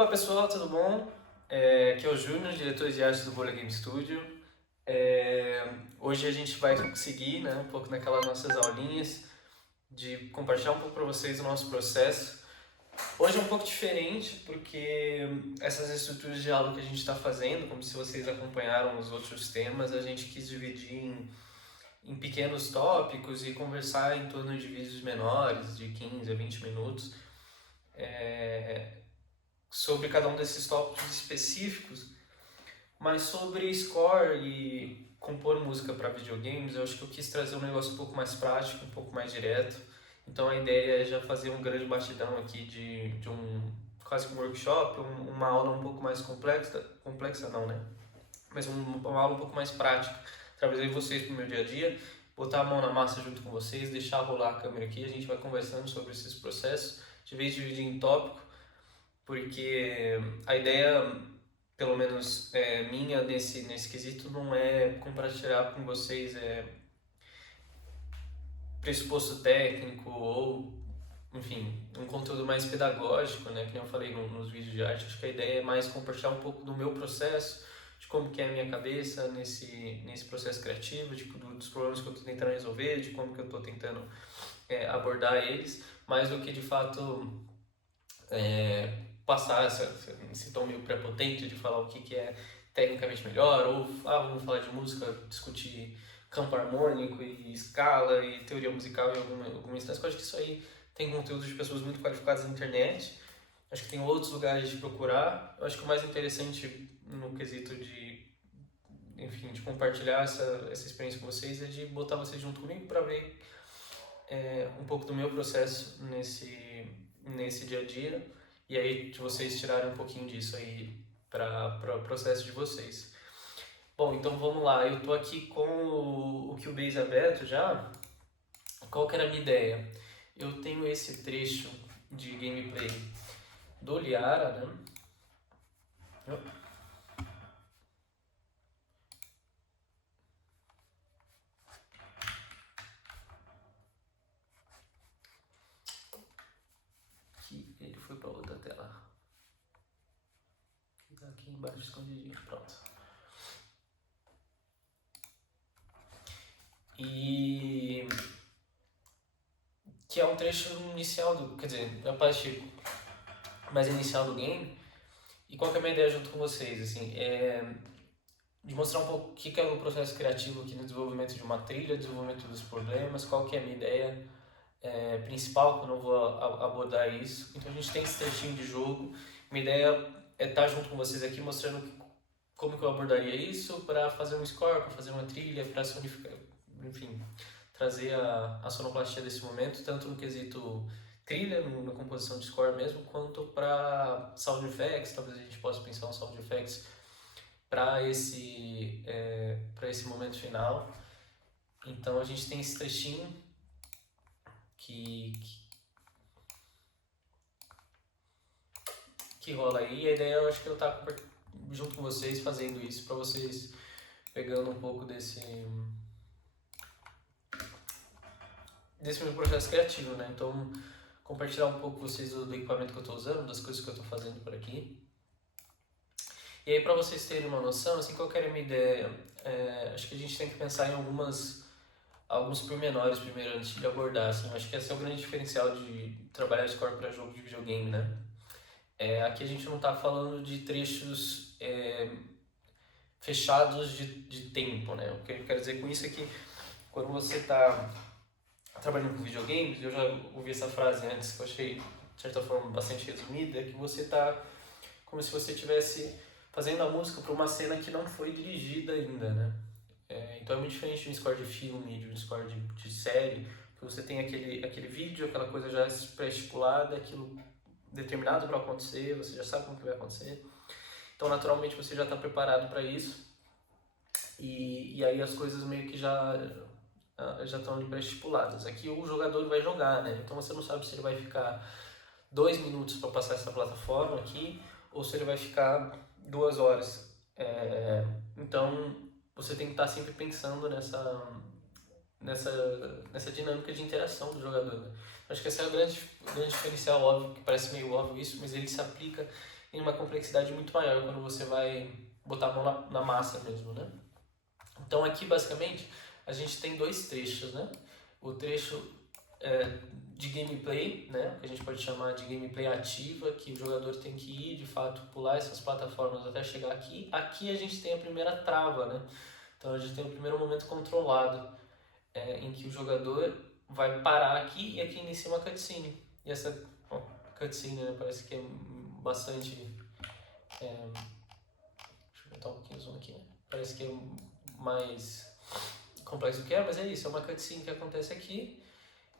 Olá pessoal, tudo bom? Aqui é o Júnior, diretor de arte do Bolha Game Studio. Hoje a gente vai seguir, um pouco naquelas nossas aulinhas de compartilhar um pouco para vocês o nosso processo. Hoje é um pouco diferente porque essas estruturas de aula que a gente está fazendo, como se vocês acompanharam os outros temas, a gente quis dividir em pequenos tópicos e conversar em torno de vídeos menores, de 15 a 20 minutos, sobre cada um desses tópicos específicos. Mas sobre score e compor música para videogames, eu acho que eu quis trazer um negócio um pouco mais prático, um pouco mais direto. Então a ideia é já fazer um grande batidão aqui de um quase que um workshop, uma aula um pouco mais complexa não, né? Mas uma aula um pouco mais prática. Trazer vocês para o meu dia a dia, botar a mão na massa junto com vocês, deixar rolar a câmera aqui, a gente vai conversando sobre esses processos, de vez de dividir em tópico, porque a ideia, pelo menos minha nesse quesito, não é compartilhar com vocês pressuposto técnico ou, enfim, um conteúdo mais pedagógico, né? Que nem eu falei nos vídeos de arte. Acho que a ideia é mais compartilhar um pouco do meu processo, de como que é a minha cabeça nesse processo criativo, dos problemas que eu estou tentando resolver, de como que eu estou tentando abordar eles, mais do que de fato passar esse tom meio prepotente de falar o que é tecnicamente melhor, ou vamos falar de música, discutir campo harmônico e escala e teoria musical em alguma instância. Eu acho que isso aí tem conteúdo de pessoas muito qualificadas na internet. Acho que tem outros lugares de procurar. Eu acho que o mais interessante no quesito de compartilhar essa experiência com vocês é de botar vocês junto comigo para ver um pouco do meu processo nesse dia a dia, e aí de vocês tirarem um pouquinho disso aí para o processo de vocês. Bom, então vamos lá. Eu tô aqui com o Cubase aberto já. Qual que era a minha ideia? Eu tenho esse trecho de gameplay do Liara, né? Que ele foi para outra tela. Tá aqui embaixo escondidinho, pronto. E que é um trecho inicial quer dizer, a parte mais inicial do game. E qual que é a minha ideia junto com vocês, assim, de mostrar um pouco o que é o processo criativo aqui no desenvolvimento de uma trilha, desenvolvimento dos problemas, qual que é a minha ideia principal quando eu vou abordar isso. Então a gente tem esse trechinho de jogo. Minha ideia é estar junto com vocês aqui mostrando como que eu abordaria isso para fazer um score, para fazer uma trilha, para sonificar, enfim, trazer a sonoplastia desse momento, tanto no quesito trilha, na composição de score mesmo, quanto para sound effects. Talvez a gente possa pensar um sound effects para esse momento final. Então a gente tem esse trechinho que rola aí. A ideia, eu acho que eu estar junto com vocês fazendo isso, para vocês pegando um pouco desse meu processo criativo, né? Então, compartilhar um pouco com vocês do equipamento que eu estou usando, das coisas que eu estou fazendo por aqui. E aí, para vocês terem uma noção, assim, qual que era a minha ideia? Acho que a gente tem que pensar em alguns pormenores primeiro antes de abordar, assim. Eu acho que esse é o grande diferencial de trabalhar score para jogo de videogame, né? Aqui a gente não está falando de trechos fechados de tempo, né? O que eu quero dizer com isso é que quando você está trabalhando com videogames, eu já ouvi essa frase antes que eu achei, de certa forma, bastante resumida, é que você está como se você estivesse fazendo a música para uma cena que não foi dirigida ainda, né? Então é muito diferente de um score de filme, de um score de série, que você tem aquele vídeo, aquela coisa já pré-estipulada, aquilo determinado para acontecer, você já sabe como que vai acontecer. Então, naturalmente, você já está preparado para isso. E aí as coisas meio que já estão ali pré-estipuladas. Aqui o jogador vai jogar, né? Então você não sabe se ele vai ficar 2 minutos para passar essa plataforma aqui ou se ele vai ficar 2 horas. Então você tem que estar sempre pensando nessa dinâmica de interação do jogador, né? Acho que esse é o grande diferencial, óbvio, que parece meio óbvio isso, mas ele se aplica em uma complexidade muito maior quando você vai botar a mão na massa mesmo, né? Então aqui basicamente a gente tem dois trechos, né? O trecho de gameplay, né? Que a gente pode chamar de gameplay ativa, que o jogador tem que ir, de fato, pular essas plataformas até chegar aqui. Aqui a gente tem a primeira trava, né? Então a gente tem o primeiro momento controlado, em que o jogador vai parar aqui e aqui inicia uma cutscene. E essa cutscene, né, parece que é bastante... deixa eu botar um pouquinho de zoom aqui, né? Parece que é mais complexo do que é, mas é isso, é uma cutscene que acontece aqui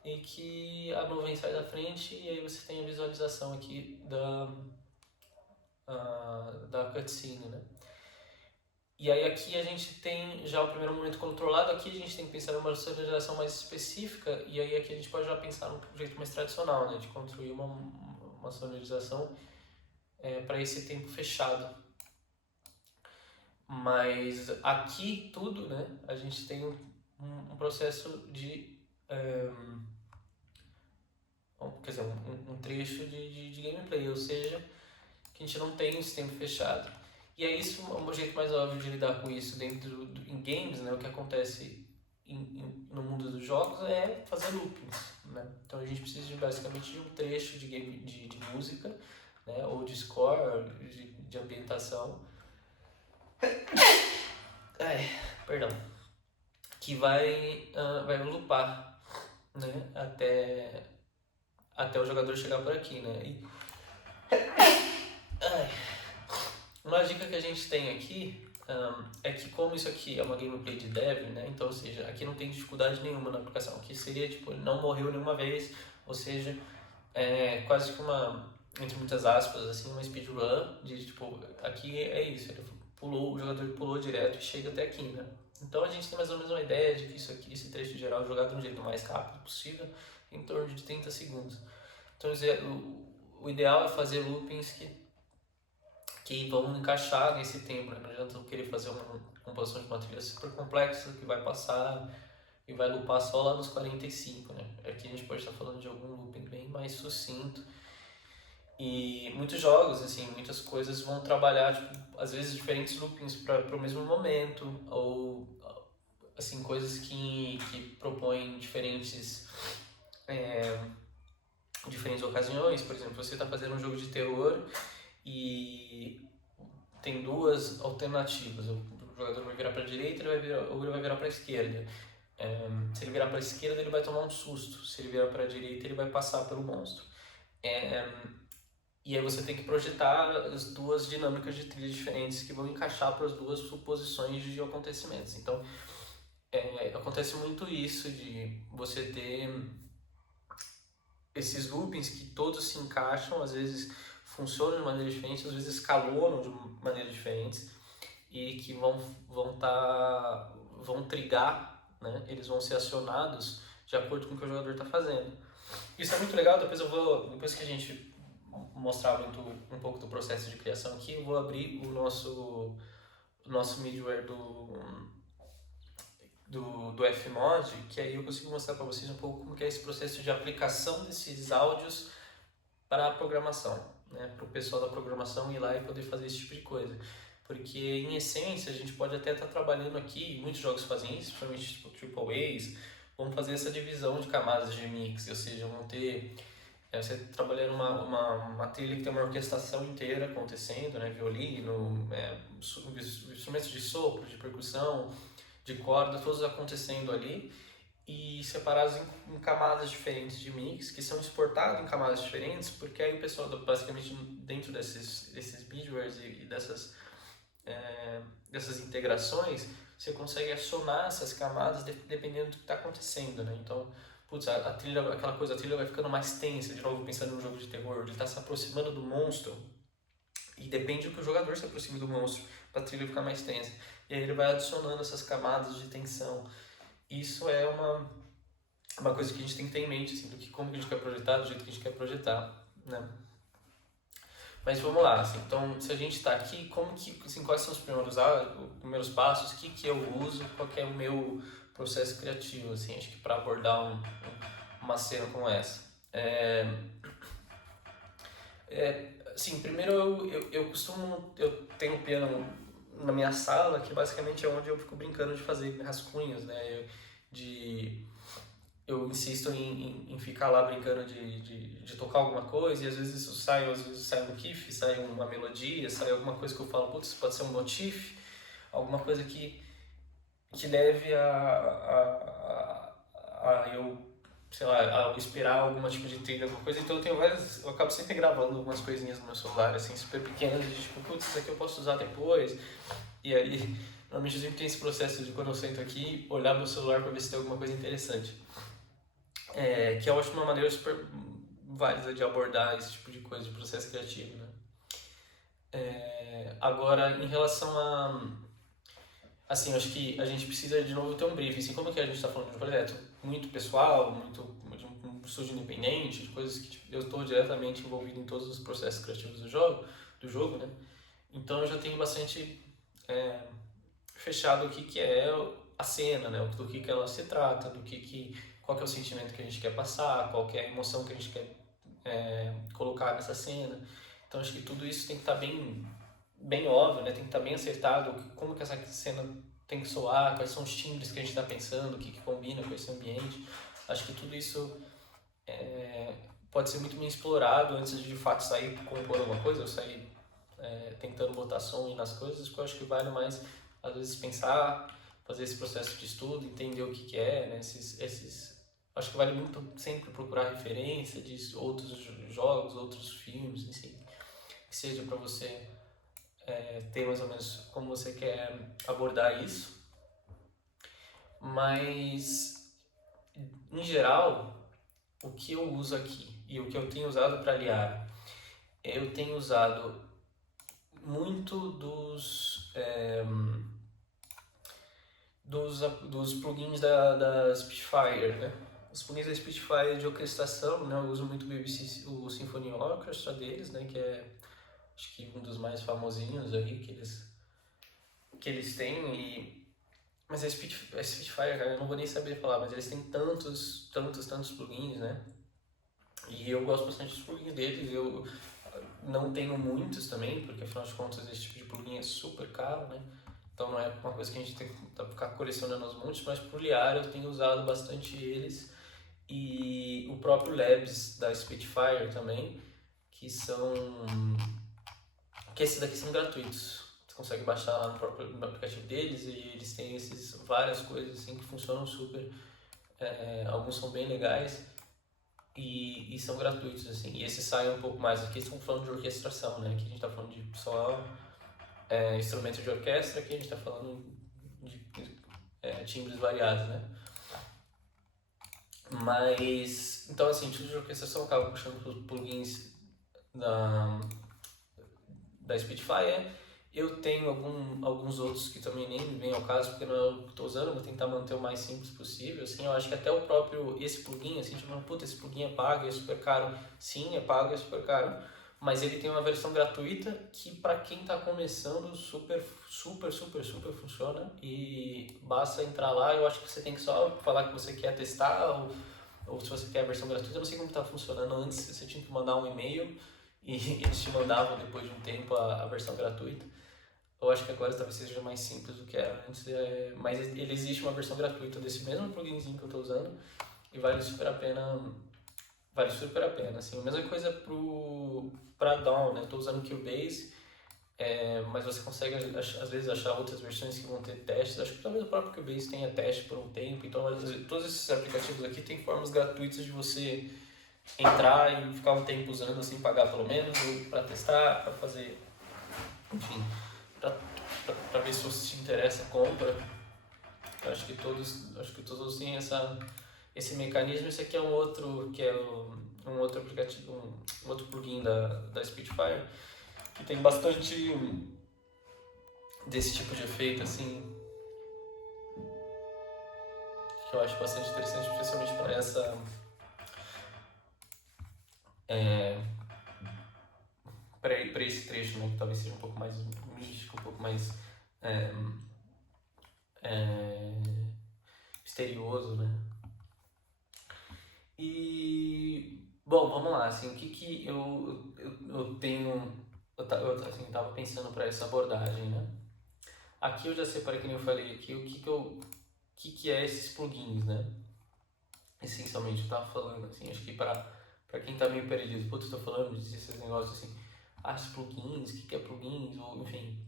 e que a nuvem sai da frente e aí você tem a visualização aqui da cutscene, né? E aí aqui a gente tem já o primeiro momento controlado, aqui a gente tem que pensar numa sonorização mais específica e aí aqui a gente pode já pensar num jeito mais tradicional, né? De construir uma sonorização para esse tempo fechado. Mas aqui tudo, né? A gente tem um processo de... quer dizer, um trecho de gameplay, ou seja, que a gente não tem esse tempo fechado. E é isso, um jeito mais óbvio de lidar com isso em games, né? O que acontece no mundo dos jogos é fazer loopings, né? Então a gente precisa basicamente de um trecho de música, né? Ou de score, de ambientação. Perdão. Que vai loopar, né? Até o jogador chegar por aqui, né? Uma dica que a gente tem aqui é que como isso aqui é uma gameplay de dev, né? Então, ou seja, aqui não tem dificuldade nenhuma na aplicação. Aqui seria, tipo, ele não morreu nenhuma vez, ou seja, quase que entre muitas aspas, assim, uma speedrun de, tipo, aqui é isso, o jogador pulou direto e chega até aqui, né? Então a gente tem mais ou menos uma ideia de que isso aqui, esse trecho geral é jogado de um jeito mais rápido possível, em torno de 30 segundos. Então o ideal é fazer loopings que vão encaixar nesse tempo, né? Não adianta eu querer fazer uma composição de uma trilha super complexa que vai passar e vai loopar só lá nos 45, né? Aqui a gente pode estar falando de algum looping bem mais sucinto. E muitos jogos, assim, muitas coisas vão trabalhar, tipo, às vezes diferentes loopings para o mesmo momento, ou assim, coisas que propõem diferentes ocasiões. Por exemplo, você está fazendo um jogo de terror e tem duas alternativas. O jogador vai virar para a direita ou ele vai virar para a esquerda. Se ele virar para a esquerda, ele vai tomar um susto. Se ele virar para a direita, ele vai passar pelo monstro. E aí você tem que projetar as duas dinâmicas de trilha diferentes que vão encaixar para as duas suposições de acontecimentos. Então, acontece muito isso de você ter esses loopings que todos se encaixam, às vezes funcionam de maneira diferente, às vezes escalonam de maneiras diferentes e que vão trigar, né? Eles vão ser acionados de acordo com o que o jogador está fazendo. Isso é muito legal, depois que a gente mostrar um pouco do processo de criação aqui, eu vou abrir o nosso middleware do Fmod, que aí eu consigo mostrar para vocês um pouco como que é esse processo de aplicação desses áudios para a programação, né? Para o pessoal da programação ir lá e poder fazer esse tipo de coisa. Porque, em essência, a gente pode até estar trabalhando aqui, muitos jogos fazem isso, principalmente tipo AAAs, vão fazer essa divisão de camadas de mix, ou seja, vão ter... você trabalhando uma trilha que tem uma orquestração inteira acontecendo, né? Violino, instrumentos de sopro, de percussão, de corda, todos acontecendo ali e separados em camadas diferentes de mix, que são exportados em camadas diferentes, porque aí o pessoal, basicamente, dentro desses middlewares e dessas integrações, você consegue acionar essas camadas dependendo do que está acontecendo, né? Então, putz, a trilha vai ficando mais tensa, de novo pensando num jogo de terror, ele está se aproximando do monstro, e depende do que o jogador se aproxime do monstro, para a trilha ficar mais tensa. E aí ele vai adicionando essas camadas de tensão. Isso é uma coisa que a gente tem que ter em mente, assim, como que a gente quer projetar, do jeito que a gente quer projetar, né? Mas vamos lá, assim, então se a gente está aqui, quais são os primeiros passos, o que eu uso, qual que é o meu processo criativo, assim, acho que para abordar uma cena como essa. Assim, primeiro eu tenho um piano na minha sala, que basicamente é onde eu fico brincando de fazer rascunhos, né? Eu insisto em ficar lá brincando de tocar alguma coisa, e às vezes sai um riff, sai uma melodia, sai alguma coisa que eu falo, putz, pode ser um motif, alguma coisa que leve a eu, sei lá, a inspirar algum tipo de trilha, alguma coisa. Então eu acabo sempre gravando algumas coisinhas no meu celular, assim, super pequenas, de tipo, putz, isso aqui eu posso usar depois. E aí, normalmente eu sempre tenho esse processo de quando eu sento aqui, olhar meu celular para ver se tem alguma coisa interessante. Que eu acho uma maneira super válida de abordar esse tipo de coisa, de processo criativo, né? Agora, em relação a... Assim, eu acho que a gente precisa de novo ter um briefing. Assim, como que a gente está falando de um projeto muito pessoal, muito de um estúdio independente, de coisas que tipo, eu estou diretamente envolvido em todos os processos criativos do jogo, né? Então eu já tenho bastante fechado o que é a cena, né? Do que ela se trata, qual que é o sentimento que a gente quer passar, qual que é a emoção que a gente quer colocar nessa cena. Então acho que tudo isso tem que estar bem óbvio, né? Tem que estar bem acertado, como que essa cena tem que soar, quais são os timbres que a gente está pensando, o que combina com esse ambiente. Acho que tudo isso pode ser muito bem explorado antes de fato sair compor alguma coisa, ou sair tentando botar som nas coisas, porque eu acho que vale mais, às vezes, pensar, fazer esse processo de estudo, entender o que é, né? Acho que vale muito sempre procurar referência de outros jogos, outros filmes, assim, que seja para você ter mais ou menos como você quer abordar isso. Mas, em geral, o que eu uso aqui e o que eu tenho usado para aliar, eu tenho usado muito dos plugins da Spitfire, né? Os plugins da Spitfire de orquestração, né? Eu uso muito o Symphony Orchestra deles, né? Que é, acho que um dos mais famosinhos aí que eles têm. Mas a Spitfire, cara, eu não vou nem saber falar, mas eles têm tantos plugins, né? E eu gosto bastante dos plugins deles. Eu não tenho muitos também, porque afinal de contas esse tipo de plugin é super caro, né? Então não é uma coisa que a gente tem que ficar colecionando aos montes, mas por liar eu tenho usado bastante eles. E o próprio Labs da Spitfire também, que são... que esses daqui são gratuitos. Você consegue baixar lá no aplicativo deles e eles têm várias coisas assim que funcionam super. Alguns são bem legais e são gratuitos, assim. E esses saem um pouco mais. Aqui estamos falando de orquestração, né? Aqui a gente está falando de só instrumento de orquestra, aqui a gente está falando de timbres variados, né? Mas, então assim, tipo de orquestração acaba puxando os plugins da Spitfire. Eu tenho alguns outros que também nem vem ao caso, porque não é o que estou usando, vou tentar manter o mais simples possível, assim. Eu acho que até esse plugin, assim, tipo, puta, esse plugin é pago, é super caro. Sim, é pago, é super caro, mas ele tem uma versão gratuita que para quem está começando super funciona, e basta entrar lá. Eu acho que você tem que só falar que você quer testar, ou se você quer a versão gratuita. Eu não sei como está funcionando. Antes você tinha que mandar um e-mail e eles te mandavam depois de um tempo a versão gratuita. Eu acho que agora talvez seja mais simples do que era antes, mas ele existe uma versão gratuita desse mesmo pluginzinho que eu estou usando e vale super a pena. Vale super a pena, assim. A mesma coisa para DAW, né? Estou usando o Cubase, mas você consegue às vezes achar outras versões que vão ter testes. Acho que talvez o próprio Cubase tenha teste por um tempo. Então todos esses aplicativos aqui têm formas gratuitas de você entrar e ficar um tempo usando, assim, pagar pelo menos, para testar, para fazer, enfim, para ver se você se interessa, compra. Eu acho que todos têm esse mecanismo. Esse aqui é um outro, que é um outro aplicativo, um outro plugin da Spitfire, que tem bastante desse tipo de efeito, assim, que eu acho bastante interessante, especialmente para para esse trecho, né, que talvez seja um pouco mais místico, um pouco mais misterioso, né? E Bom, vamos lá, assim, o que que eu tenho, assim, tava pensando para essa abordagem, né? Aqui eu já separei, que nem eu falei aqui, o que que é esses plugins, né? Essencialmente, eu tava falando, assim, acho que para quem tá meio perdido, putz, eu tô falando desses negócios assim, esses plugins, o que que é plugins, ou enfim,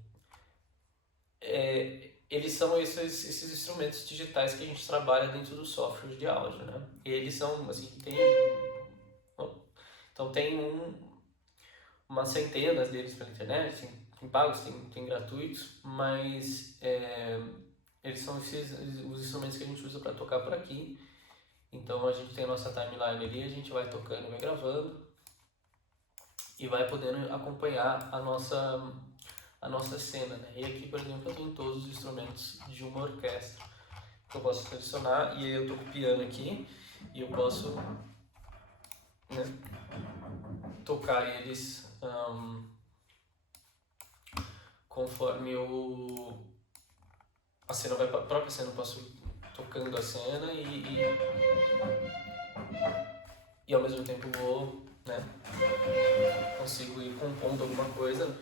eles são esses instrumentos digitais que a gente trabalha dentro do software de áudio, né? E eles são, assim, então tem umas centenas deles pela internet, tem pagos, tem gratuitos, mas eles são os instrumentos que a gente usa para tocar por aqui. Então a gente tem a nossa timeline ali, a gente vai tocando, vai gravando e vai podendo acompanhar a nossa cena, né? E aqui, por exemplo, eu tenho todos os instrumentos de uma orquestra que eu posso selecionar, e aí eu tô com o piano aqui e eu posso, né, tocar eles conforme a cena vai, a própria cena, eu posso ir tocando a cena e ao mesmo tempo vou, né, consigo ir compondo alguma coisa.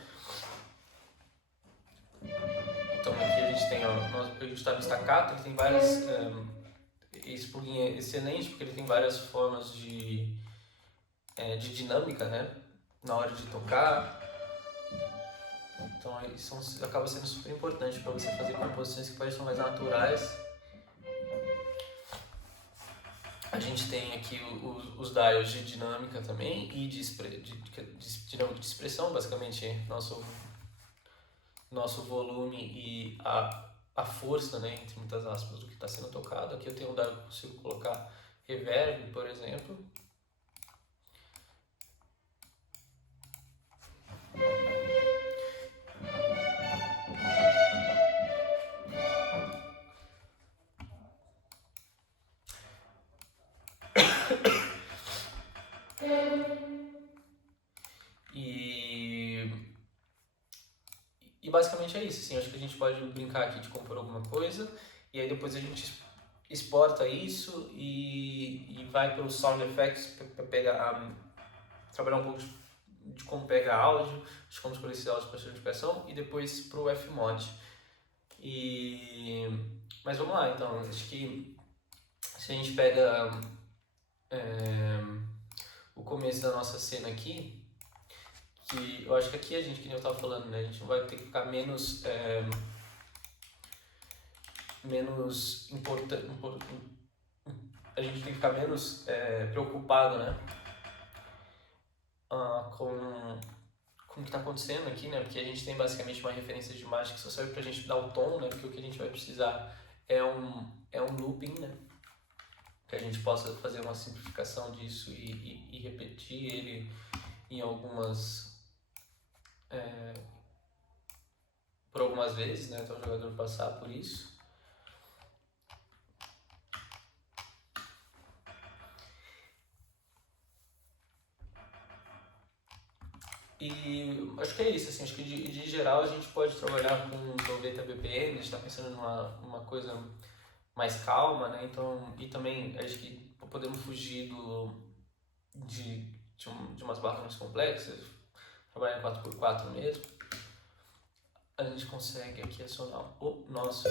Então aqui a gente tem, ó, a gente está no staccato, ele tem várias, esse plugin é excelente porque ele tem várias formas de dinâmica, né, na hora de tocar. Então isso acaba sendo super importante para você fazer composições que pareçam mais naturais. A gente tem aqui os dials de dinâmica também e de dinâmica de expressão, basicamente nosso volume e a força, né, entre muitas aspas, do que está sendo tocado. Aqui eu tenho um dial que eu consigo colocar reverb, por exemplo. E basicamente é isso, assim, acho que a gente pode brincar aqui de compor alguma coisa e aí depois a gente exporta isso e vai para os sound effects para pegar, trabalhar um pouco de como pega áudio, de como escolher esse áudio para certificação e depois para o Fmod. Mas vamos lá, então, acho que se a gente pega o começo da nossa cena aqui, que eu acho que aqui a gente, que nem eu estava falando, né, a gente vai ter que ficar menos importante, a gente tem que ficar menos preocupado, né, com o que está acontecendo aqui, né, porque a gente tem basicamente uma referência de imagem que só serve para a gente dar o tom, né, porque o que a gente vai precisar é um looping, né, que a gente possa fazer uma simplificação disso e repetir ele em por algumas vezes, né, até o jogador passar por isso. E acho que é isso, assim, acho que de geral a gente pode trabalhar com 90 BPM, a gente está pensando numa coisa mais calma, né, então, e também acho que podemos fugir de umas barras mais complexas, trabalhar em 4x4 mesmo, a gente consegue aqui acionar o nosso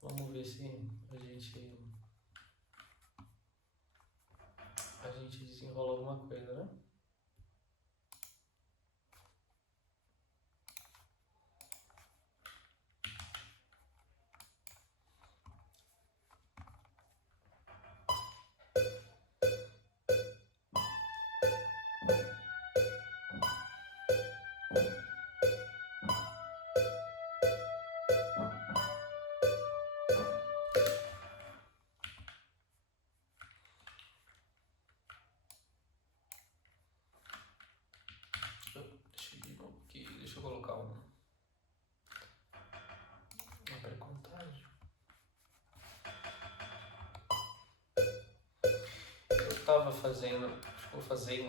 vamos ver se a gente desenrola alguma coisa, né? Deixa eu colocar uma pré-contagem. Eu tava fazendo, acho que vou fazer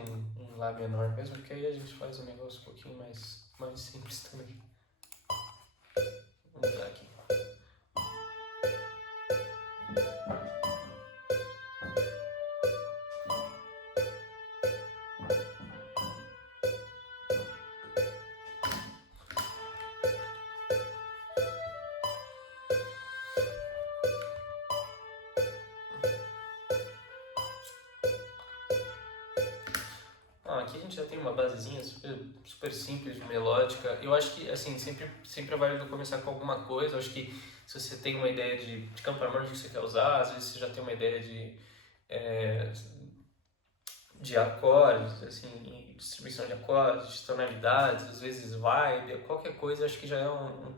Lá menor mesmo, porque aí a gente faz um negócio um pouquinho mais simples também. Vamos mudar aqui. Aqui a gente já tem uma basezinha super simples, melódica. Eu acho que, assim, sempre é válido começar com alguma coisa. Eu acho que se você tem uma ideia de campo harmônico que você quer usar, às vezes você já tem uma ideia de acordes, assim, distribuição de acordes, de tonalidades, às vezes vibe, qualquer coisa, acho que já é um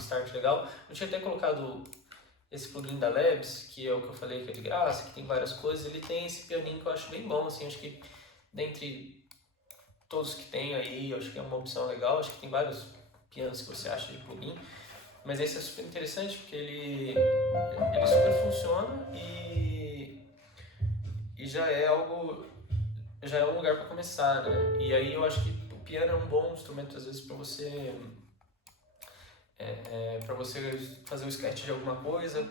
start legal. Eu tinha até colocado esse plugin da Labs, que é o que eu falei que é de graça, que tem várias coisas. Ele tem esse pianinho que eu acho bem bom, assim, acho que dentre todos que tem aí, eu acho que é uma opção legal. Acho que tem vários pianos que você acha de plugin, mas esse é super interessante porque ele super funciona e já é um lugar para começar, né? E aí eu acho que o piano é um bom instrumento às vezes para você fazer um sketch de alguma coisa,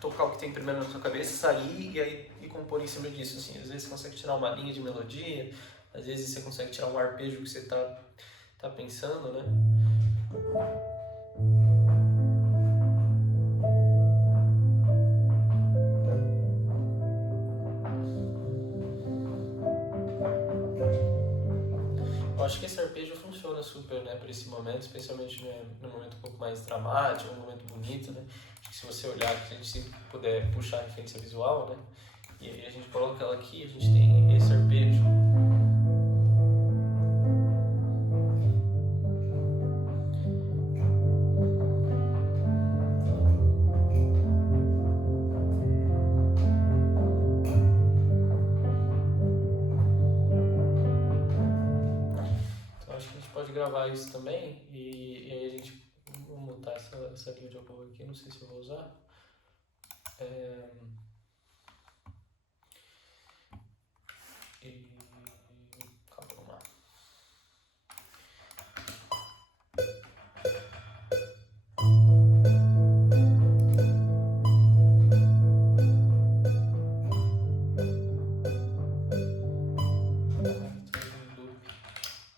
tocar o que tem primeiro na sua cabeça, sair e compor em cima disso, assim. Às vezes você consegue tirar uma linha de melodia, às vezes você consegue tirar um arpejo que você tá pensando, né? Eu acho que esse arpejo funciona super, né, para esse momento, especialmente, né, no momento um pouco mais dramático, um momento bonito, né? Acho que se você olhar, se a gente sempre puder puxar a referência visual, né? E aí a gente coloca ela aqui, a gente tem esse arpejo. Então acho que a gente pode gravar isso também e aí a gente... Vou mutar essa linha de apoio aqui, não sei se eu vou usar. Calma lá.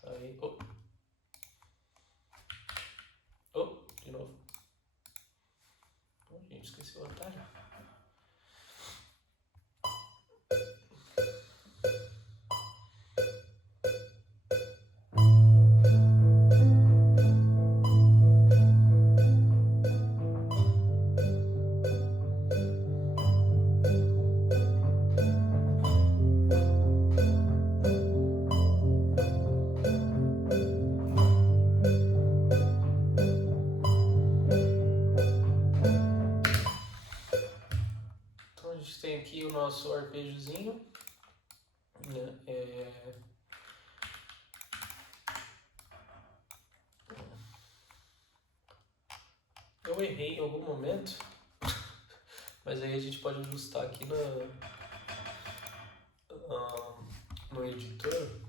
Aí, de novo. Gente, esqueci o atalho. Então a gente tem aqui o nosso arpejozinho, né? Eu errei em algum momento, mas aí a gente pode ajustar aqui no editor.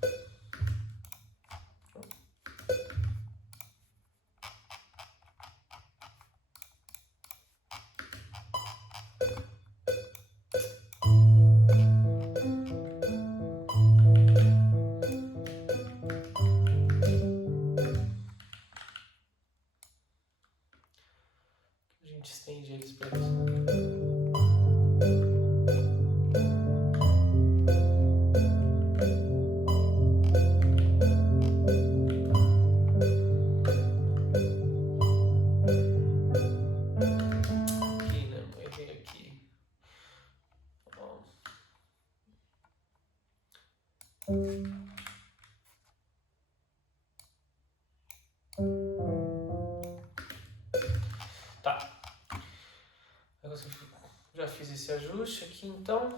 A gente estende eles para eles. Tá. Eu já fiz esse ajuste aqui então.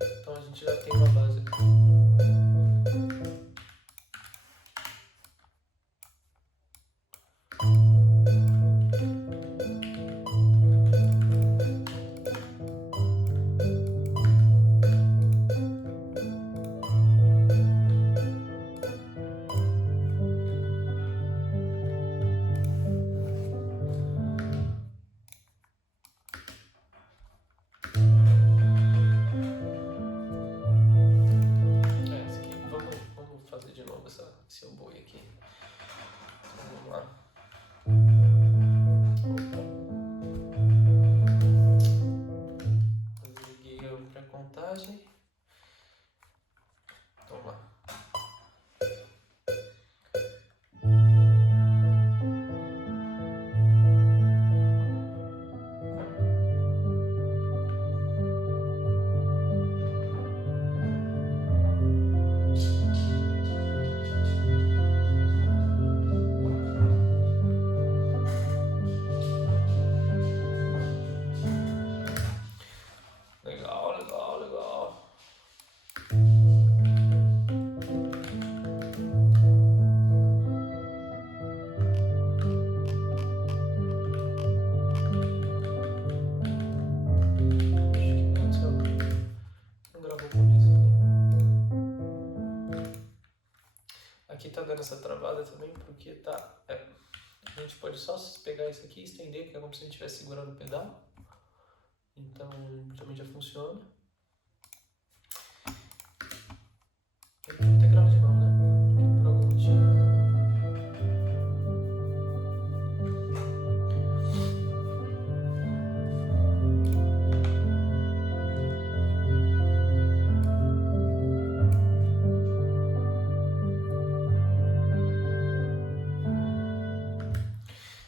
Então a gente já tem uma base aqui. Aqui tá dando essa travada também, porque tá... a gente pode só pegar isso aqui e estender, que é como se a gente estivesse segurando o pedal. Então, também já funciona. Eu vou até gravar de novo, né? Porque por algum motivo...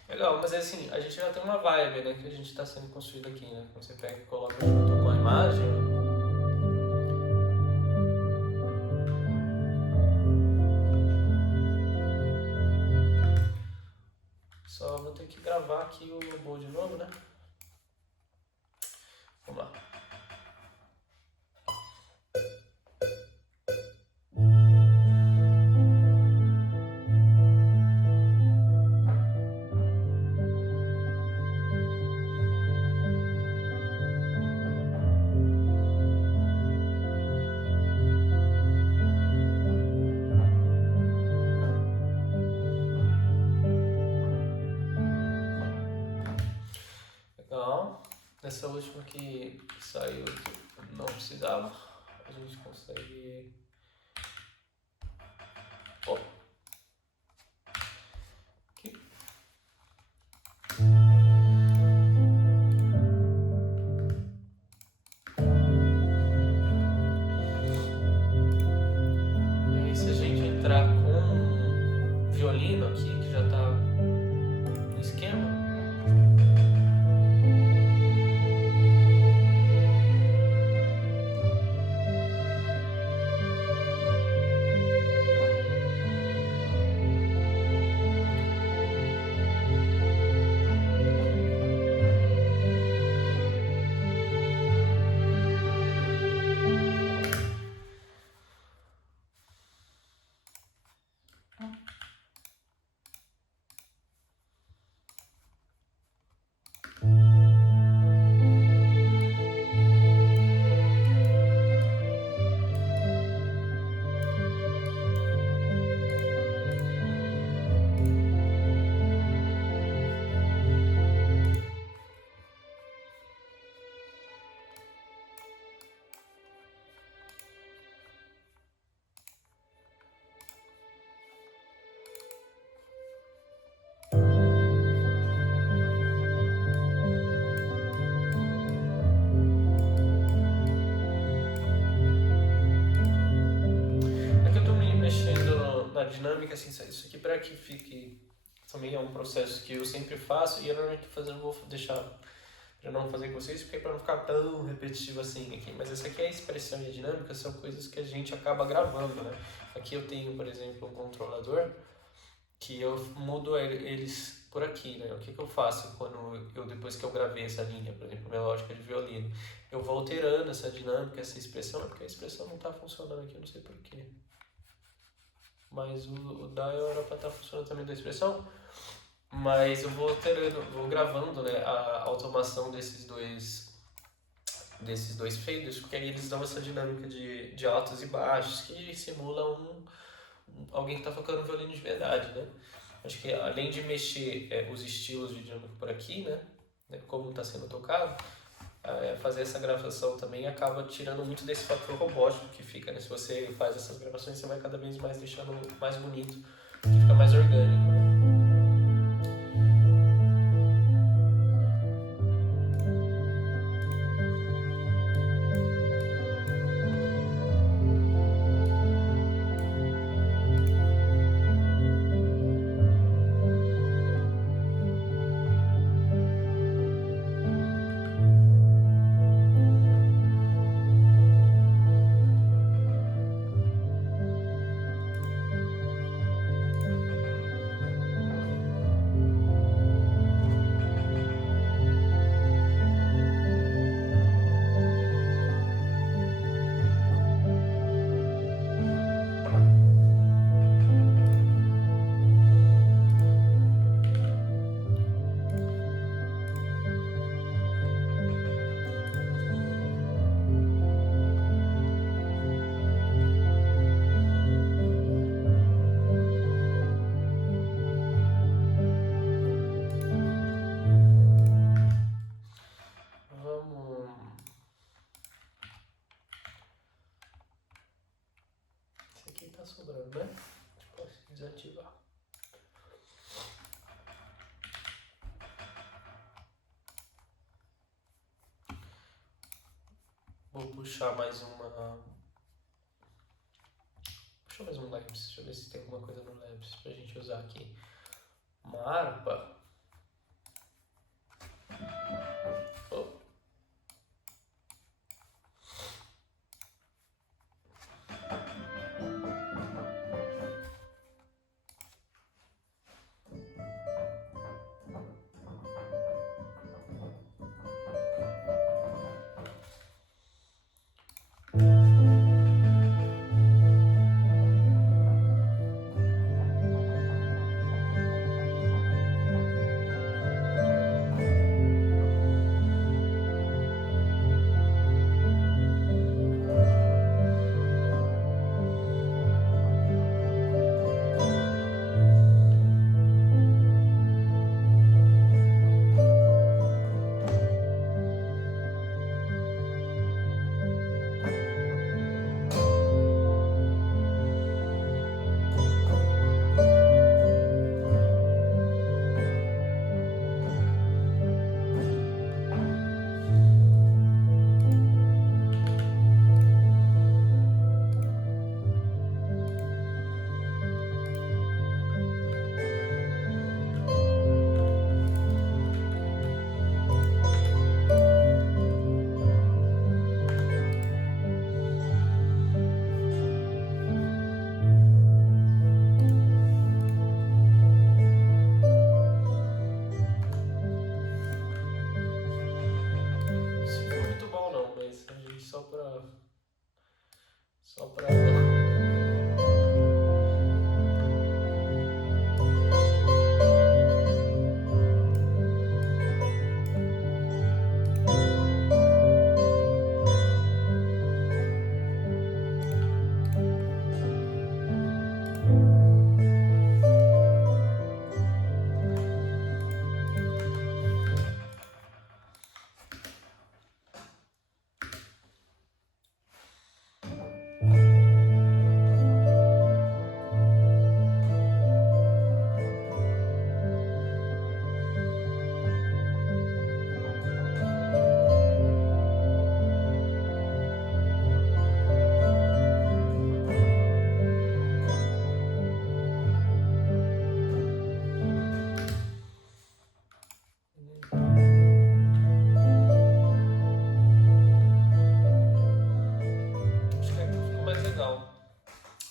Legal, mas assim, a gente já tem uma vibe, né, que a gente está sendo construído aqui, né? Quando você pega e coloca junto com a imagem, né? Só vou ter que gravar aqui o lobo de novo, né? Vamos lá. Legal. Nessa última que saiu, que não precisava, a gente consegue... Ó. Aqui. E aí, se a gente entrar com violino aqui, que já tá no esquema, na dinâmica, assim, isso aqui para que fique, também é um processo que eu sempre faço e eu normalmente vou deixar para não fazer com vocês, porque para não ficar tão repetitivo assim aqui. Mas essa aqui é a expressão e a dinâmica, são coisas que a gente acaba gravando, né? Aqui eu tenho, por exemplo, um controlador que eu mudo eles por aqui, né? O que eu faço depois que eu gravei essa linha, por exemplo, melódica de violino, eu vou alterando essa dinâmica, essa expressão, porque a expressão não está funcionando aqui, eu não sei porquê. Mas o dial era para estar funcionando também da expressão, mas eu vou alterando, vou gravando, né, a automação desses dois faders, porque aí eles dão essa dinâmica de altos e baixos que simula alguém que está tocando violino de verdade, né? Acho que além de mexer os estilos de dinâmica por aqui, né, como está sendo tocado, fazer essa gravação também acaba tirando muito desse fator robótico que fica, né? Se você faz essas gravações, você vai cada vez mais deixando mais bonito, que fica mais orgânico, né? puxar mais uma... Puxa mais um Labs, deixa eu ver se tem alguma coisa no Labs pra gente usar aqui. Uma harpa. Oh. Só pra...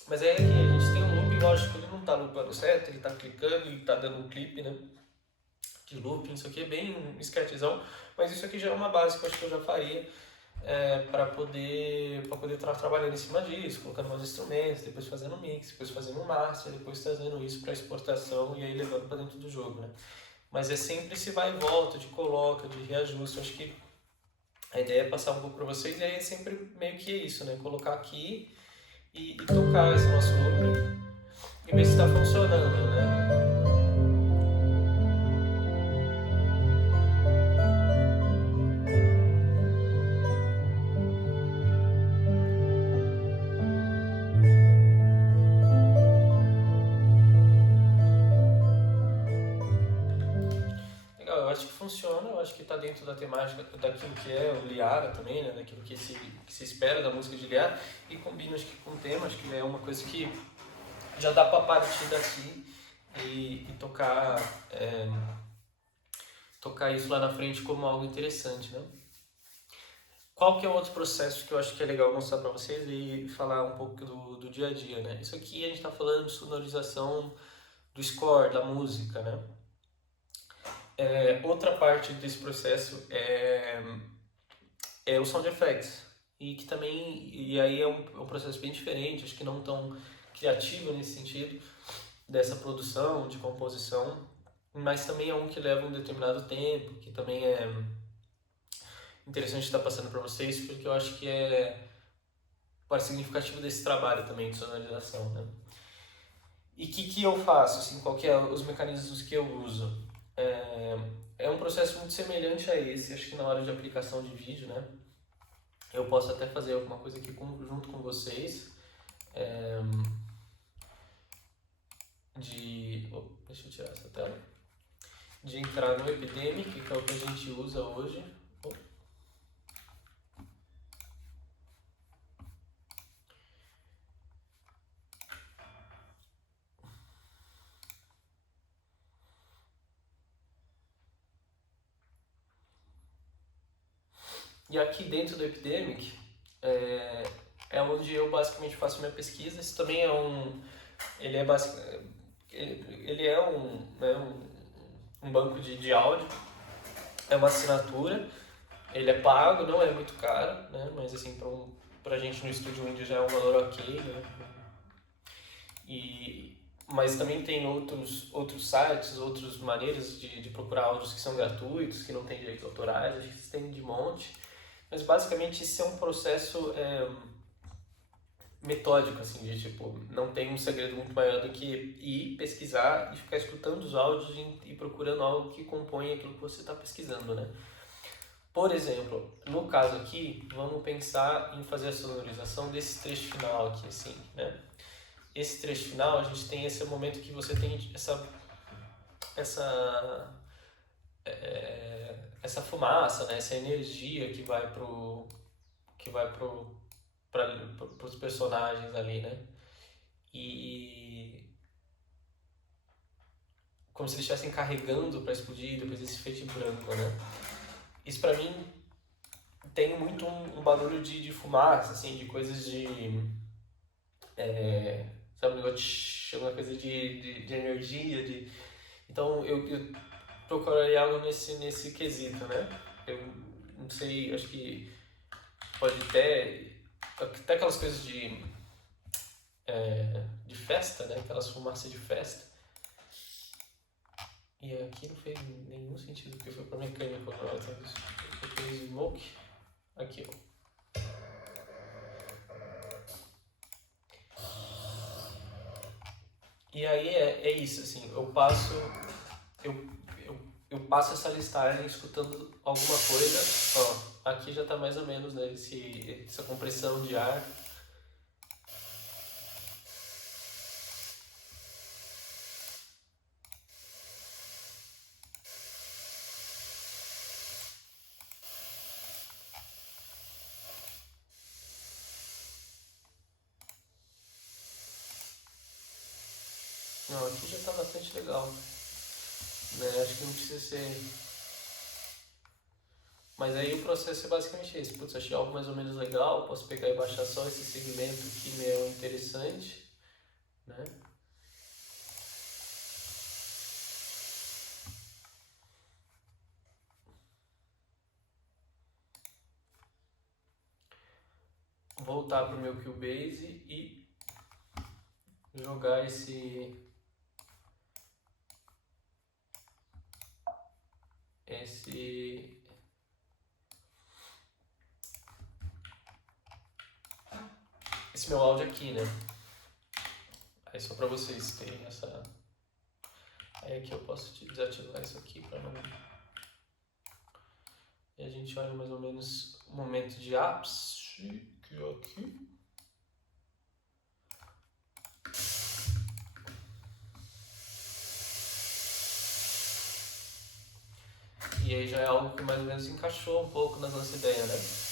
Mas é que a gente tem um looping, lógico, ele não tá loopando certo, ele tá clicando, ele tá dando um clipe, né? De looping, isso aqui é bem um sketchzão, mas isso aqui já é uma base que eu acho que eu já faria para poder estar trabalhando em cima disso, colocando mais instrumentos, depois fazendo mix, depois fazendo master, depois trazendo isso para exportação e aí levando para dentro do jogo, né? Mas é sempre esse vai e volta, de coloca, de reajuste. Eu acho que a ideia é passar um pouco para vocês e aí é sempre meio que isso, né? Colocar aqui e tocar esse nosso looping e ver se está funcionando, né? Legal, eu acho que funciona, eu acho que está dentro da temática daquilo que é o Liara também, né? Daquilo que se espera da música de Liara e combina acho que com o tema, acho que é uma coisa que já dá para partir daqui e tocar isso lá na frente como algo interessante, né? Qual que é o outro processo que eu acho que é legal mostrar para vocês e falar um pouco do dia a dia, né? Isso aqui a gente está falando de sonorização do score, da música, né? Outra parte desse processo é o sound effects e que também aí é um processo bem diferente, acho que não tão criativo nesse sentido dessa produção, de composição, mas também é um que leva um determinado tempo, que também é interessante estar passando para vocês, porque eu acho que é parte significativo desse trabalho também de sonorização, né? E o que eu faço, assim, qual que é os mecanismos que eu uso? É um processo muito semelhante a esse, acho que na hora de aplicação de vídeo, né? Eu posso até fazer alguma coisa aqui junto com vocês. Deixa eu tirar essa tela. De entrar no Epidemic, que é o que a gente usa hoje. E aqui dentro do Epidemic é onde eu basicamente faço minha pesquisa. Isso também é ele é ele é um banco de áudio, é uma assinatura, ele é pago, não é muito caro, né? Mas assim, pra gente no estúdio indie já é um valor ok, né? Mas também tem outros sites, outras maneiras de procurar áudios que são gratuitos, que não tem direitos autorais, acho que eles têm de monte. Mas basicamente isso é um processo metódico, assim, de tipo, não tem um segredo muito maior do que ir pesquisar e ficar escutando os áudios e procurando algo que compõe aquilo que você está pesquisando, né? Por exemplo, no caso aqui, vamos pensar em fazer a sonorização desse trecho final aqui, assim, né? Esse trecho final, a gente tem esse momento que você tem essa fumaça, né? Essa energia que vai para os personagens ali, né? E como se eles estivessem carregando para explodir depois desse feixe branco, né? Isso para mim tem muito um barulho de fumaça, assim, de coisas de sabe, um negócio uma coisa de energia, então eu procuraria algo nesse quesito, né? Eu não sei, acho que pode até aquelas coisas de festa, né? Aquelas fumaças de festa. E aqui não fez nenhum sentido, porque foi pra mecânico agora, sabe? Eu fiz smoke. Aqui, ó. E aí é isso, assim, eu passo essa listagem escutando alguma coisa, ó, aqui já tá mais ou menos, né, essa compressão de ar. Não, aqui já tá bastante legal, né, acho que não precisa ser... Mas aí o processo é basicamente esse, putz, achei algo mais ou menos legal, posso pegar e baixar só esse segmento que me é interessante, né? Voltar pro meu Cubase e jogar esse meu áudio aqui, né? Aí só pra vocês terem essa... Aí aqui eu posso desativar isso aqui pra não... E a gente olha mais ou menos o momento de ápice, que é aqui. E aí já é algo que mais ou menos encaixou um pouco na nossa ideia, né?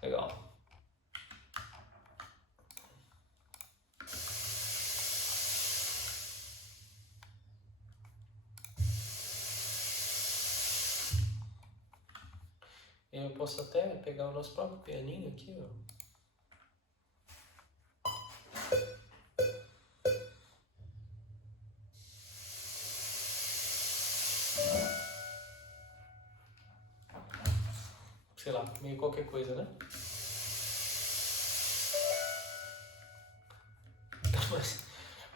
Legal. E eu posso até pegar o nosso próprio pianinho aqui, ó. Sei lá, meio qualquer coisa, né?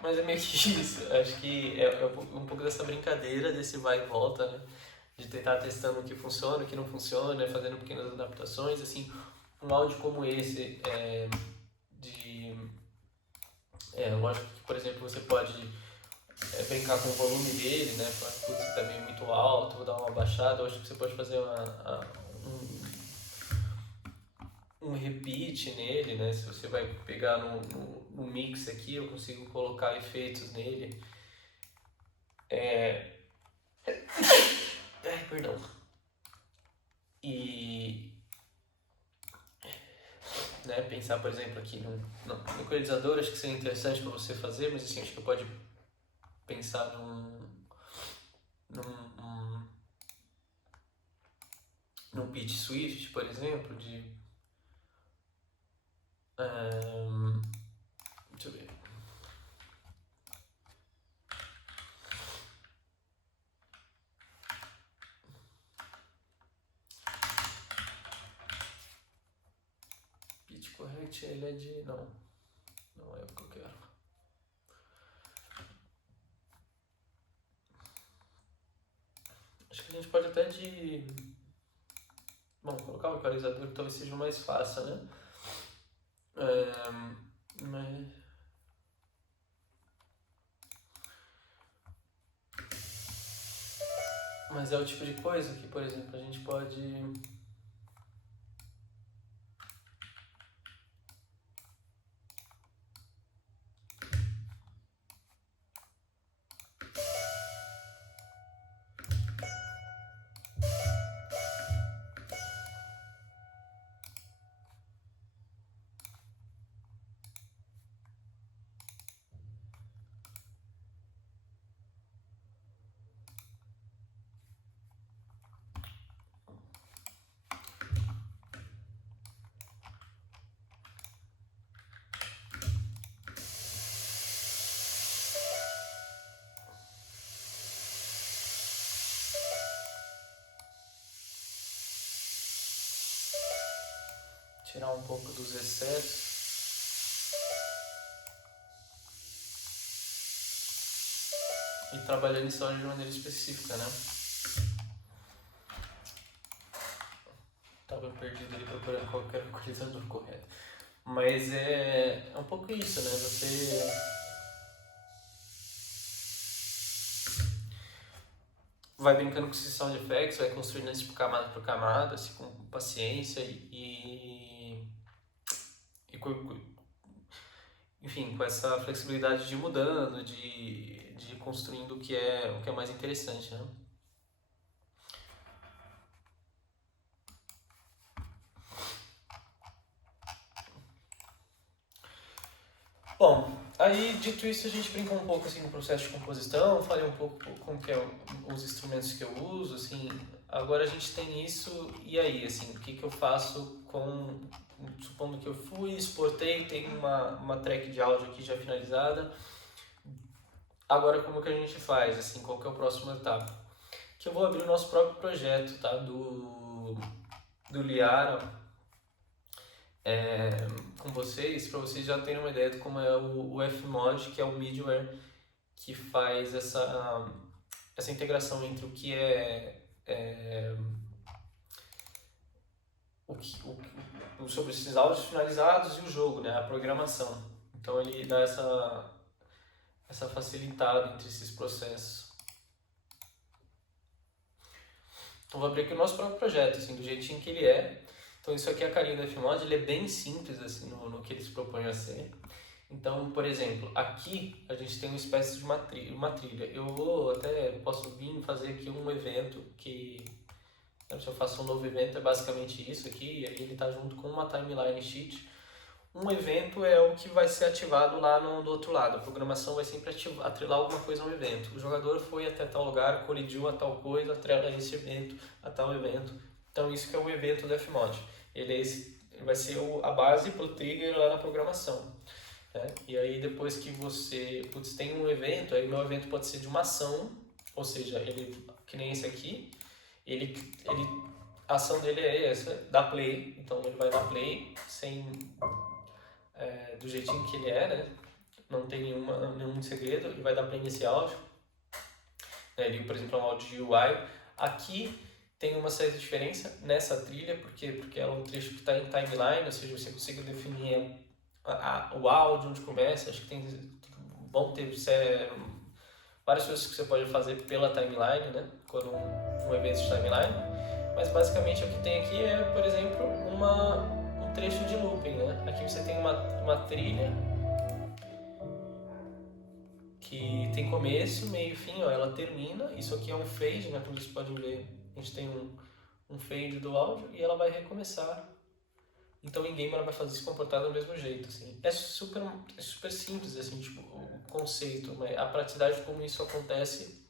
Mas é meio que isso. Acho que é um pouco dessa brincadeira, desse vai e volta, né? De tentar testando o que funciona, o que não funciona, fazendo pequenas adaptações. Assim, um áudio como esse, eu acho que, por exemplo, você pode brincar com o volume dele, né? Falar, putz, tá meio muito alto, vou dar uma baixada. Eu acho que você pode fazer um repeat nele, né? Se você vai pegar no mix aqui, eu consigo colocar efeitos nele. Ai, perdão. E... né, pensar, por exemplo, aqui no equalizador, acho que seria interessante para você fazer, mas assim, acho que pode pensar num pitch swift, por exemplo, deixa eu ver. Pitch correct, ele é de... Não é o que eu quero. Acho que a gente pode até Bom, colocar o equalizador que talvez seja mais fácil, né? Mas é o tipo de coisa que, por exemplo, a gente pode... tirar um pouco dos excessos. E trabalhando isso de maneira específica, né? Tava perdido ali procurando qualquer coisa do correto. Mas é um pouco isso, né? Você vai brincando com esse sound effects, vai construindo isso camada por camada, assim, com paciência enfim, com essa flexibilidade de ir mudando, de ir construindo o que é mais interessante, né? Bom, aí dito isso a gente brincou um pouco assim no processo de composição, falei um pouco como que é os instrumentos que eu uso, assim, agora a gente tem isso, e aí, assim, o que eu faço supondo que eu fui, exportei, tem uma track de áudio aqui já finalizada, agora como que a gente faz, assim, qual que é a próxima etapa? Que eu vou abrir o nosso próprio projeto, tá, do Liara, com vocês, para vocês já terem uma ideia de como é o Fmod, que é o middleware que faz essa integração entre o que sobre esses áudios finalizados e o jogo, né, a programação. Então ele dá essa facilitada entre esses processos. Então vou abrir aqui o nosso próprio projeto, assim, do jeitinho que ele é. Então isso aqui é a carinha do Fmod, ele é bem simples assim no que ele se propõe a ser. Então, por exemplo, aqui a gente tem uma espécie de uma trilha. Eu posso vir fazer aqui um evento que, se eu faço um novo evento, é basicamente isso aqui, e aí ele está junto com uma timeline sheet. Um evento é o que vai ser ativado lá do outro lado. A programação vai sempre atrelar alguma coisa a um evento. O jogador foi até tal lugar, colidiu a tal coisa, atrela esse evento a tal evento. Então isso que é o evento do Fmod. Ele vai ser a base para o trigger lá na programação. Né? E aí depois que você tem um evento, aí o meu evento pode ser de uma ação, ou seja, ele, que nem esse aqui, a ação dele é essa, dar play, então ele vai dar play do jeitinho que ele é, né? Não tem nenhum segredo, ele vai dar play nesse áudio. Ele, por exemplo, é um áudio de UI. Aqui tem uma certa diferença nessa trilha, porque ela é um trecho que está em timeline, ou seja, você consegue definir o áudio, onde começa. Acho que tem várias coisas que você pode fazer pela timeline, né? Quando um evento de timeline. Mas basicamente o que tem aqui é, por exemplo, um trecho de looping, né? Aqui você tem uma trilha que tem começo, meio e fim, ó, ela termina. Isso aqui é um fade, né? Como vocês podem ver, a gente tem um fade do áudio e ela vai recomeçar então em game ela vai fazer se comportar do mesmo jeito, assim. É super simples, assim, tipo, o conceito, mas a praticidade de como isso acontece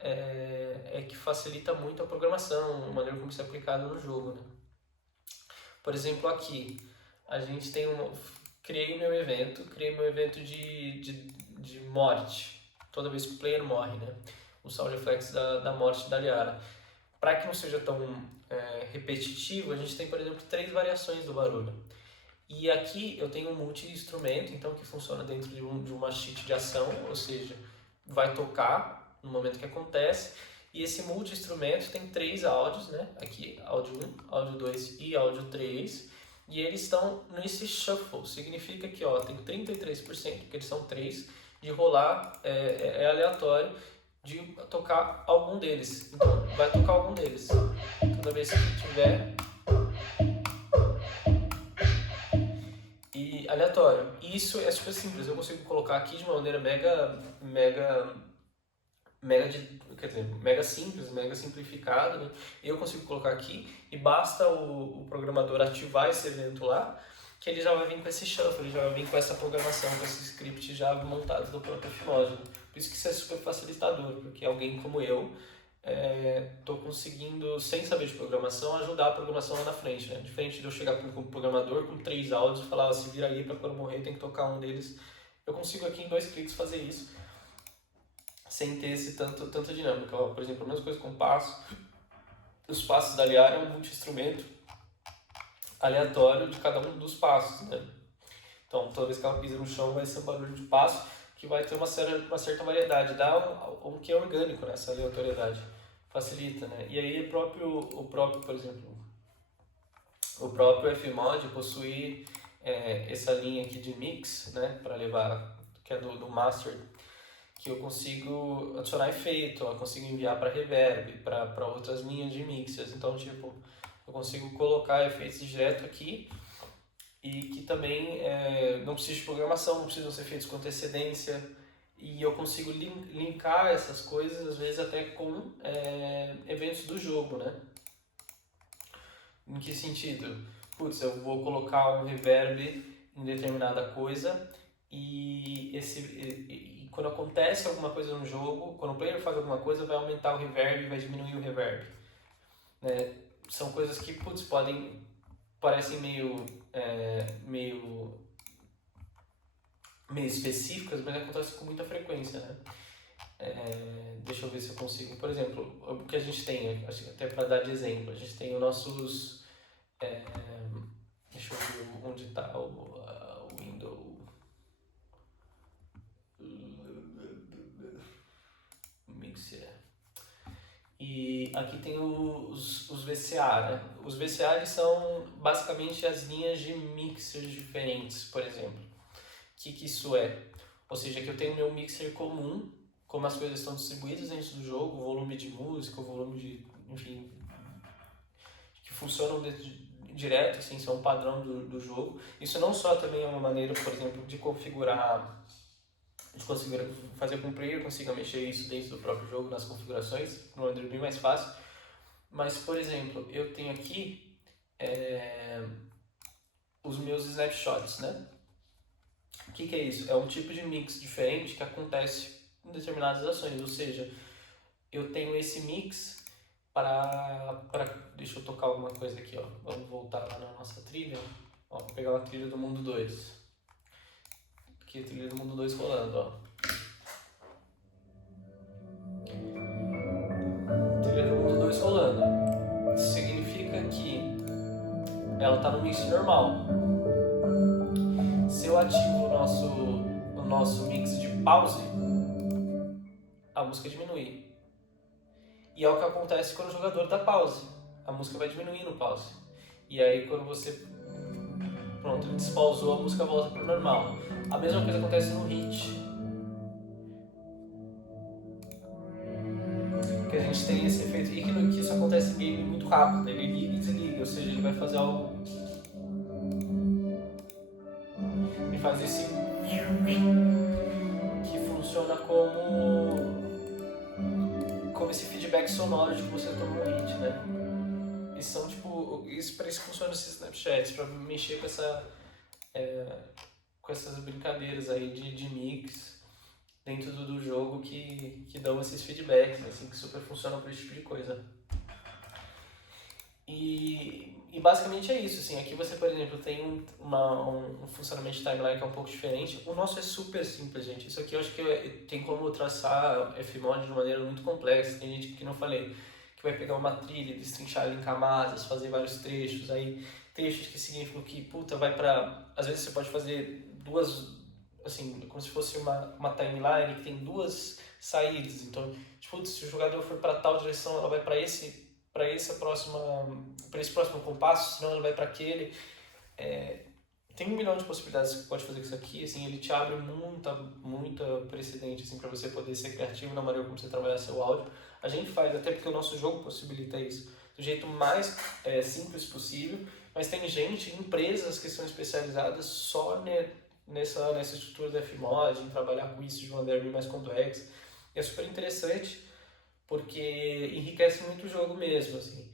é que facilita muito a programação, a maneira como isso é aplicado no jogo, né? Por exemplo, aqui, a gente tem criei meu evento de morte, toda vez que o player morre, né? O sound effects da morte da Liara. Para que não seja tão repetitivo, a gente tem, por exemplo, 3 variações do barulho. E aqui eu tenho um multi-instrumento, então, que funciona dentro de uma cheat de ação, ou seja, vai tocar no momento que acontece. E esse multi-instrumento tem 3 áudios, né? Aqui, áudio 1, áudio 2 e áudio 3. E eles estão nesse shuffle, significa que tem 33%, porque eles são 3, de rolar, é aleatório, de tocar algum deles. Então, vai tocar algum deles. Toda vez que tiver. E aleatório. E isso é super simples. Eu consigo colocar aqui de uma maneira mega simples, mega simplificada, né? Eu consigo colocar aqui e basta o programador ativar esse evento lá, que ele já vai vir com esse shuffle, ele já vai vir com essa programação, com esse script já montado do próprio Fimoji. Por isso que isso é super facilitador, porque alguém como eu estou conseguindo, sem saber de programação, ajudar a programação lá na frente, né? Diferente de eu chegar com um programador com 3 áudios e falar, se vira aí para quando morrer tem que tocar um deles. Eu consigo aqui em 2 cliques fazer isso, sem ter esse tanta dinâmica. Por exemplo, a mesma coisa com o passo. Os passos da Liara é um multi-instrumento aleatório de cada um dos passos, né? Então, toda vez que ela pisa no chão vai ser um barulho de passo que vai ter uma certa variedade, dá um que é orgânico nessa aleatoriedade, facilita, né? E aí o próprio, por exemplo, o próprio Fmod possui essa linha aqui de mix, né, para levar, que é do master, que eu consigo adicionar efeito, eu consigo enviar para reverb, para outras linhas de mixers. Então, tipo, eu consigo colocar efeitos direto aqui e que também não precisa de programação, não precisam ser feitos com antecedência. E eu consigo linkar essas coisas, às vezes até com eventos do jogo, né? Em que sentido? Putz, eu vou colocar um reverb em determinada coisa e quando acontece alguma coisa no jogo, quando o player faz alguma coisa, vai aumentar o reverb e vai diminuir o reverb. Né? São coisas que, putz, parecem meio específicas, mas acontecem com muita frequência, né? Deixa eu ver se eu consigo. Por exemplo, o que a gente tem, até para dar de exemplo, a gente tem os nossos... deixa eu ver onde está o window... Mixer. E aqui tem os VCA, né? Os VCA eles são basicamente as linhas de mixers diferentes, por exemplo. O que isso é? Ou seja, que eu tenho meu mixer comum, como as coisas estão distribuídas dentro do jogo, o volume de música, o volume de, enfim, que funcionam direto, assim, são um padrão do jogo. Isso não só também é uma maneira, por exemplo, de configurar, fazer com que o player consiga mexer isso dentro do próprio jogo, nas configurações, de uma maneira bem mais fácil. Mas, por exemplo, eu tenho aqui os meus snapshots, né? O que é isso? É um tipo de mix diferente que acontece em determinadas ações, ou seja, eu tenho esse mix para deixa eu tocar alguma coisa aqui, ó. Vamos voltar lá na nossa trilha, ó, vou pegar uma trilha do Mundo 2. Aqui a trilha do Mundo 2 rolando, ó. Trilha do Mundo 2 rolando. Isso significa que ela está no mix normal. Se eu ativo o nosso mix de pause, a música diminui. E é o que acontece quando o jogador dá pause. A música vai diminuir no pause. E aí quando você despausou, a música volta para o normal. A mesma coisa acontece no hit. Que a gente tem esse efeito e que isso acontece em game muito rápido. Ele liga e desliga, ou seja, ele vai fazer algo... Ele faz esse... que funciona como esse feedback sonoro de que você tomou um hit, né? Esses são tipo isso para isso funciona esses Snapchats, para mexer com essas brincadeiras aí de mix dentro do jogo que dão esses feedbacks, assim, que super funcionam para esse tipo de coisa. E basicamente é isso, assim, aqui você, por exemplo, tem um funcionamento de timeline que é um pouco diferente. O nosso é super simples, gente. Isso aqui eu acho que tem como traçar Fmod de maneira muito complexa. Tem gente que não falei, que vai pegar uma trilha, destrinchar ela em camadas, fazer vários trechos, aí trechos que significam que, puta, vai pra... Às vezes você pode fazer duas, assim, como se fosse uma timeline que tem duas saídas. Então, tipo, se o jogador for para tal direção, ela vai para esse próximo compasso, senão ela vai para aquele. Tem 1 milhão de possibilidades que você pode fazer com isso aqui, assim, ele te abre muita precedente, assim, para você poder ser criativo na maneira como você trabalhar seu áudio. A gente faz, até porque o nosso jogo possibilita isso, do jeito mais simples possível, mas tem gente, empresas que são especializadas só nessa estrutura da Fmod, em trabalhar com isso de maneira bem mais complexa. E é super interessante, porque enriquece muito o jogo mesmo, assim.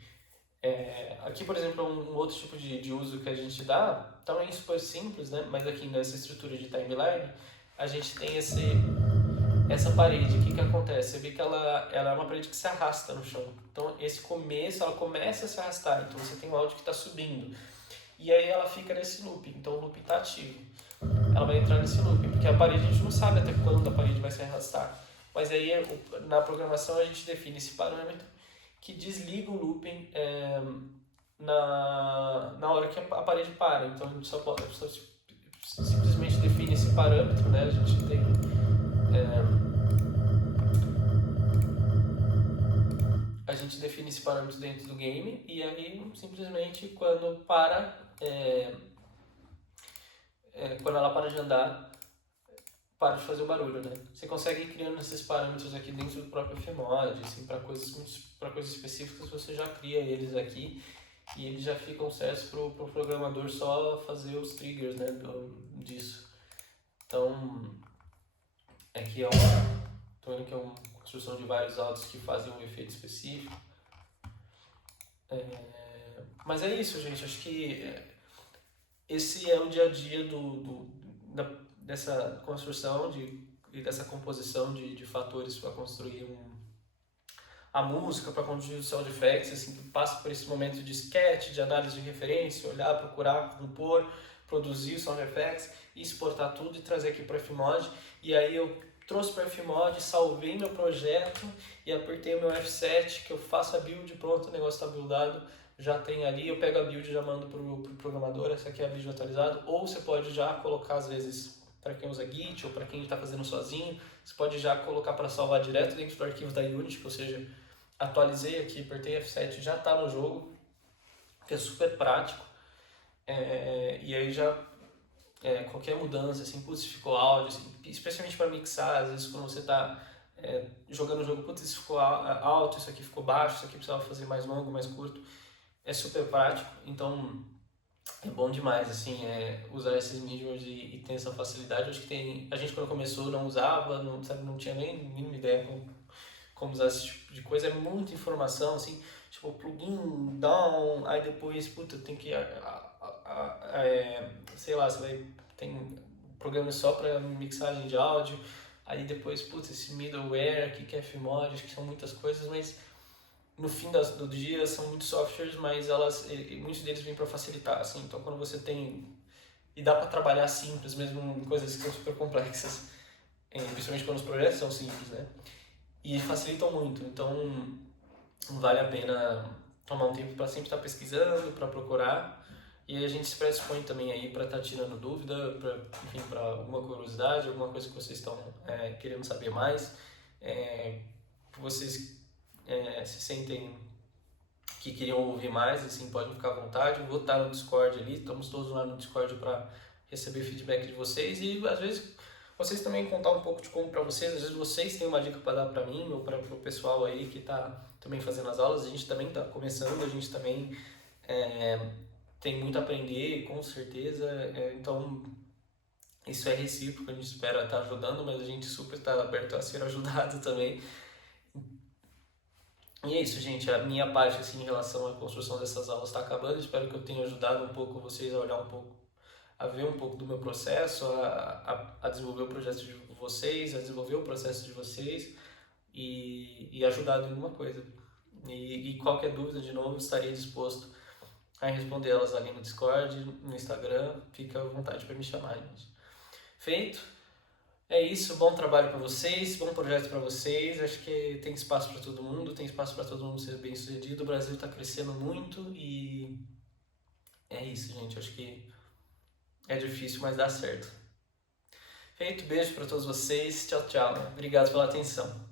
Aqui, por exemplo, um outro tipo de uso que a gente dá, também super simples, né? Mas aqui nessa estrutura de timeline, a gente tem essa parede. O que acontece? Você vê que ela é uma parede que se arrasta no chão. Então, ela começa a se arrastar. Então, você tem um áudio que está subindo. E aí ela fica nesse loop. Então, o loop está ativo. Ela vai entrar nesse loop, porque a parede, a gente não sabe até quando a parede vai se arrastar. Mas aí, na programação, a gente define esse parâmetro que desliga o looping na hora que a parede para. Então, a gente só simplesmente define esse parâmetro, né? A gente tem... a gente define esse parâmetro dentro do game e aí, simplesmente, quando ela para de andar, para de fazer o barulho, né? Você consegue ir criando esses parâmetros aqui dentro do próprio Fmod, assim, para coisas específicas você já cria eles aqui e eles já ficam certos pro programador só fazer os triggers, né, disso. Então, aqui tô vendo que é uma construção de vários áudios que fazem um efeito específico. Mas é isso, gente. Acho que esse é o dia a dia dessa construção e dessa composição de fatores para construir a música, para construir o sound effects, assim, que passa por esse momento de sketch, de análise de referência, olhar, procurar, compor, produzir o sound effects, exportar tudo e trazer aqui para o Fmod. E aí eu trouxe para o Fmod, salvei meu projeto e apertei o meu F7, que eu faço a build, pronto, o negócio está buildado. Já tem ali, eu pego a build e já mando pro programador, essa aqui é a build atualizada, ou você pode já colocar, às vezes, para quem usa Git ou para quem está fazendo sozinho, você pode já colocar para salvar direto dentro do arquivo da Unity, ou seja, atualizei aqui, apertei F7, já está no jogo, que é super prático, e aí já qualquer mudança, assim, putz, ficou áudio, assim, especialmente para mixar, às vezes quando você está jogando o jogo, putz, isso ficou alto, isso aqui ficou baixo, isso aqui precisava fazer mais longo, mais curto, é super prático, então é bom demais, assim, usar esses mediums e ter essa facilidade. Eu acho que a gente quando começou não usava, não tinha nem a mínima ideia como usar esse tipo de coisa, é muita informação, assim, tipo, plugin, down, aí depois, puta, tem que, sei lá, tem programas só para mixagem de áudio, aí depois, putz, esse middleware aqui que é Fmod, acho que são muitas coisas, mas no fim do dia são muitos softwares, mas muitos deles vêm para facilitar, assim, então quando você tem, e dá para trabalhar simples mesmo em coisas que são super complexas, principalmente quando os projetos são simples, né, e facilitam muito, então vale a pena tomar um tempo para sempre estar pesquisando, para procurar, e aí a gente se predispõe também aí para estar tirando dúvida, para alguma curiosidade, alguma coisa que vocês estão querendo saber mais, que vocês se sentem que queriam ouvir mais, assim, podem ficar à vontade. Eu vou estar no Discord ali, estamos todos lá no Discord para receber feedback de vocês e às vezes vocês também contar um pouco de como para vocês, às vezes vocês têm uma dica para dar para mim ou para o pessoal aí que está também fazendo as aulas, a gente também está começando, a gente também tem muito a aprender, com certeza, então isso é recíproco, a gente espera estar ajudando, mas a gente super está aberto a ser ajudado também. E é isso, gente. A minha parte assim, em relação à construção dessas aulas está acabando. Espero que eu tenha ajudado um pouco vocês a olhar um pouco, a ver um pouco do meu processo, a desenvolver o projeto de vocês, a desenvolver o processo de vocês e ajudado em alguma coisa. E qualquer dúvida, de novo, estaria disposto a responder elas ali no Discord, no Instagram. Fica à vontade para me chamar, gente. Feito? É isso, bom trabalho para vocês, bom projeto para vocês. Acho que tem espaço para todo mundo, tem espaço para todo mundo ser bem sucedido. O Brasil está crescendo muito e é isso, gente. Acho que é difícil, mas dá certo. Feito, beijo para todos vocês. Tchau, tchau. Obrigado pela atenção.